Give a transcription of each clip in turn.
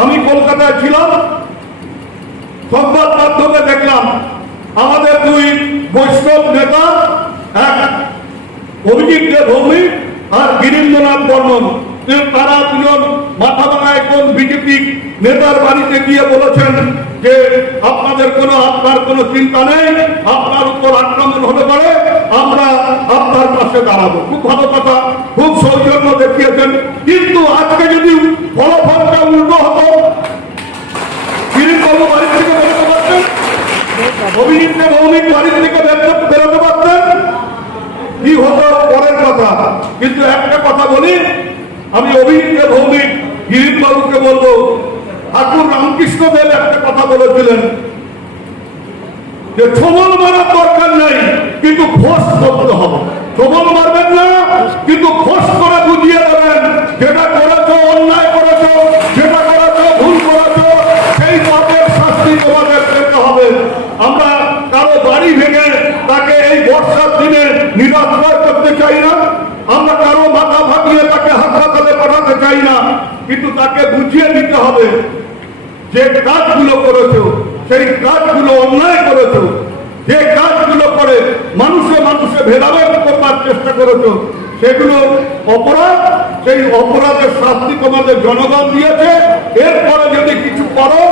আমি কলকাতায় ছিলাম, সংবাদ মাধ্যমে দেখলাম আমাদের দুই বৈষ্ণব নেতা, এক অভিজিৎ দেব ভৌমিক আর গিরীন্দ্রনাথ বর্মন। তারা দুজন মাথা ভাঙায় কোন বিজেপি নেতার বাড়িতে গিয়ে বলেছেন যে আপনাদের কোনো আপনার কোনো চিন্তা নেই, আপনার উপর আক্রমণ হতে পারে, আমরা আপনার পাশে দাঁড়াবো খুব ভালো কথা খুব সৌজন্য দেখিয়েছেন কিন্তু আজকে যদি ফলাফলটা উল্টো হতো গিরিশবাবু বাড়ি থেকে বেরোতে পারতেন দেব ভৌমিক বাড়ি থেকে বেরোতে- পারতেন। কি হতো? পরের কথা। কিন্তু একটা কথা বলি, আমি অভিনেত্রী ভৌমিক গিরিশ বাবুকে বলব, ঠাকুর রামকৃষ্ণ দেব একটা কথা বলেছিলেন যে ছোবল মারার দরকার নাই, কিন্তু ঘোষ করতে হবে। ছবল নিরাশ্রয় করতে চাই না। আমরা কারও মাথা ভাঙিয়ে তাকে হাসপাতালে পাঠাতে চাই না, কিন্তু তাকে বুঝিয়ে দিতে হবে যে কাজগুলো করেছ, সেই কাজগুলো অন্যায় করেছ। যে কাজগুলো করে মানুষে মানুষে ভেদাভেদ করবার চেষ্টা করেছ, সেগুলো অপরাধ, সেই অপরাধের শাস্তি তোমাদের জনগণ দিয়েছে। এরপরে যদি কিছু করো,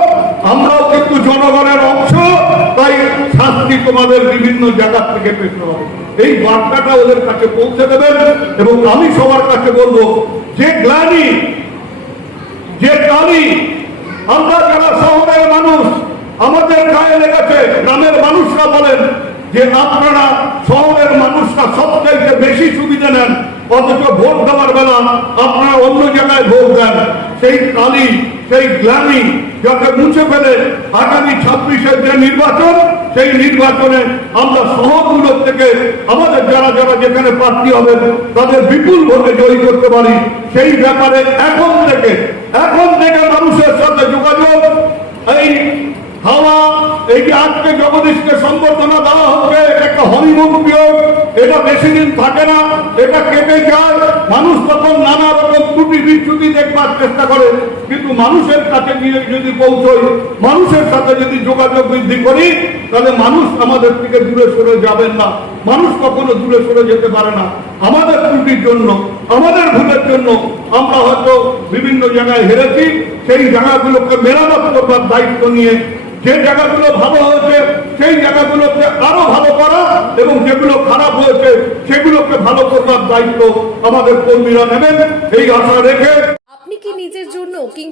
আমরাও কিন্তু জনগণের শাস্তি তোমাদের বিভিন্ন জায়গা থেকে পেতে হবে। এই বার্তাটা ওদের কাছে পৌঁছে দেবেন এবং আমি সবার কাছে বলব, যে গ্লানি, যে গাড়ি আমরা যারা শহরের মানুষ, আমাদের গায়ে লেগেছে, গ্রামের মানুষরা বলেন যে আপনারা শহরের মানুষরা সবচাইতে বেশি সুবিধা নেন, অথচ ভোট দেওয়ার বেলা আপনারা অন্য জায়গায় ভোট দেন। সেই কালি সেই গ্লানি যাকে মুছে ফেলে আগামী ছাব্বিশের যে নির্বাচন সেই নির্বাচনে আমরা শহরগুলোর থেকে আমাদের যারা যারা যেখানে প্রার্থী হবেন, তাদের বিপুল ভোটে জয়ী করতে পারি। সেই ব্যাপারে এখন থেকে এখন থেকে মানুষের সাথে যোগাযোগ, এই হাওয়া হচ্ছে একটা এটা বেশি দিন থাকে না, এটা কেটে মানুষ তখন নানা রকম দেখবার চেষ্টা করে, কিন্তু মানুষের যদি মানুষের সাথে যদি যোগাযোগ বৃদ্ধি করি, তাহলে মানুষ আমাদের থেকে দূরে সরে যাবেন না। মানুষ কখনো দূরে সরে যেতে পারে না। আমাদের ত্রুটির জন্য, আমাদের ভুলের জন্য আমরা হয়তো বিভিন্ন জায়গায় হেরেছি, সেই জায়গাগুলোকে মেরামত করবার দায়িত্ব নিয়ে, যে জায়গাগুলো ভালো হয়েছে, সেই জায়গাগুলোকে আরও ভালো করা এবং যেগুলো খারাপ হয়েছে, সেগুলোকে ভালো করবার দায়িত্ব আমাদের কর্মীরা নেবেন। এই আশা রেখে